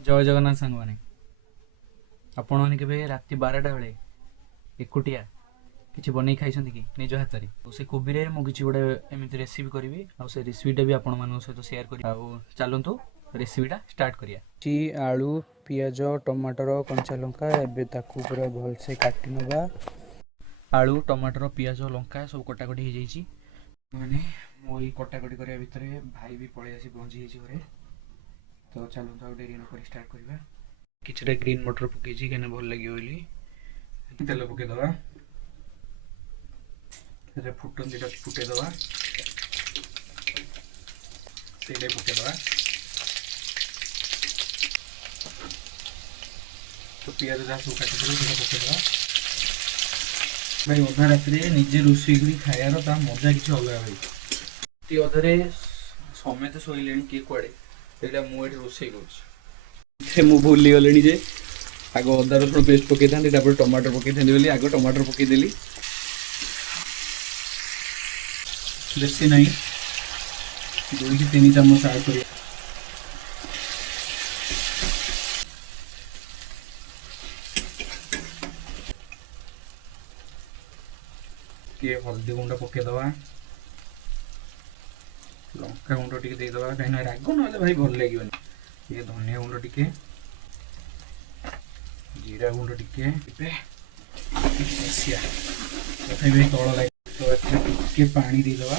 जय जगन्नाथ सांग मैंने आपण मैंने के राति 12टा बेले एकुटिया किसी बन खाई कि निज हाथ से कोबी मुझे गोटे एमती रेसिपी करी से रेसिपीटा भी आपण मान सहित सेयार कर चलतु रेसिपीटा स्टार्ट करिया। आलू पियाज टमाटर कंचा लंका एबे ताकू पूरा भल से काटी नबा। आलू टमाटर पियाज लंका सब कटाकटी हो जाइए मैंने मो कटाकटी करने भितर भाई भी पलि आसी पहुँची घरे तो चलते आ डेरी नक स्टार्ट करवा। किछटा ग्रीन मटर पकई कहीं भल लगे बोली तेल पकईदबा फुटन दुटा फुटेदबा से पकईदबा तो पियाज जहाँ सब काटी पकईदबा। भाई अधा राति निजे रोषे कर खायार ता मजा किसी अलग भाई अधे समस्त शोले किए कड़े मुझे रोषे कर भूली गली जे आग अदा रसुण पेस्ट पकई था टमाटर पकई थी आग टमाटर पकईदेली बेसी नहीं 2 से 3 चम्मच ऐड कर हल्दी गुंड पकईदबा लंका गुंड टी देदबा कहीं राग ना भाई भल लगे ये धनिया गुंड टी जीरा गुंड टी तथापि तल लगे तो टे पानी देदबा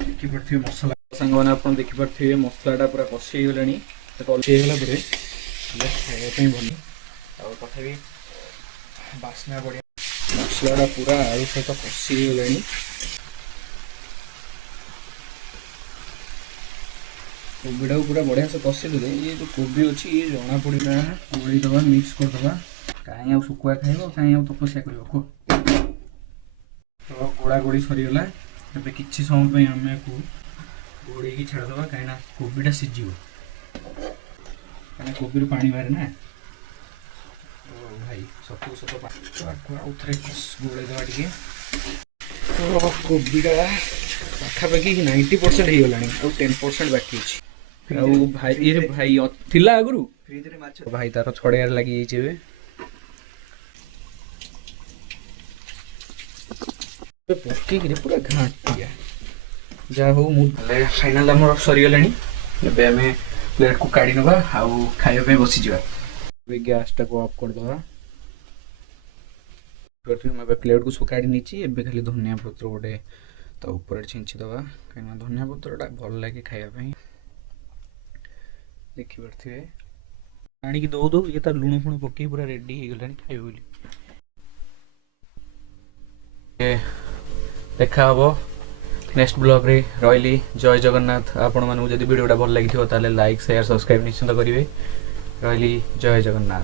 देखिपे मसला सांग मैंने आप देखिपे मसलाटा पूरा कषि गलानी कषिगला खायापी भल तथापि बास्ना बढ़िया मसलाटा पूरा आलू सहित कषि गलानी। कोबीटा पूरा बढ़िया से कषिदेले ये जो कोबी अच्छी ये जना पड़ा गोलईदबा मिक्स करदबा कहीं शुखुआ खाइब कहीं तपस्या कर तो गोड़ा गोड़ी सरीगला ए कि समय आम गोड़े छाड़दबा कहीं कोबीटा सीझ कहीं कोबी पानी बाहर ना तो भाई सत थे गोड़ेदबा टे तो कोबीटा पाखापाखि 90% हो गलानी और 10% बाकी अच्छी भाई ये भाई थिला आगु भाई तार छड़ार लगी पकईक पूरा घाटिया जहाँ हो फाइनाल आम सरीगला आम प्लेट को काढ़ी नवा आउ खाइबा बसीजा गैस टाक ऑफ करदबा प्लेट को सब काढ़ी नहीं एवं खाली धनिया पत्र गोटे तो ऊपर छिंचीदबा कहीं धनिया पत्रटा भल लगे खायापी देखिपे आणिक दौ दौ ये तार लुण फुण पकई पूरा रेडी हो गला खाइब बोली देखा हम नेक्स्ट ब्लॉग रे रही। जय जगन्नाथ। आपण मानू जदि वीडियोटा भल लगी ताले लाइक शेयर सब्सक्राइब निश्चिंत करेंगे। रही जय जगन्नाथ।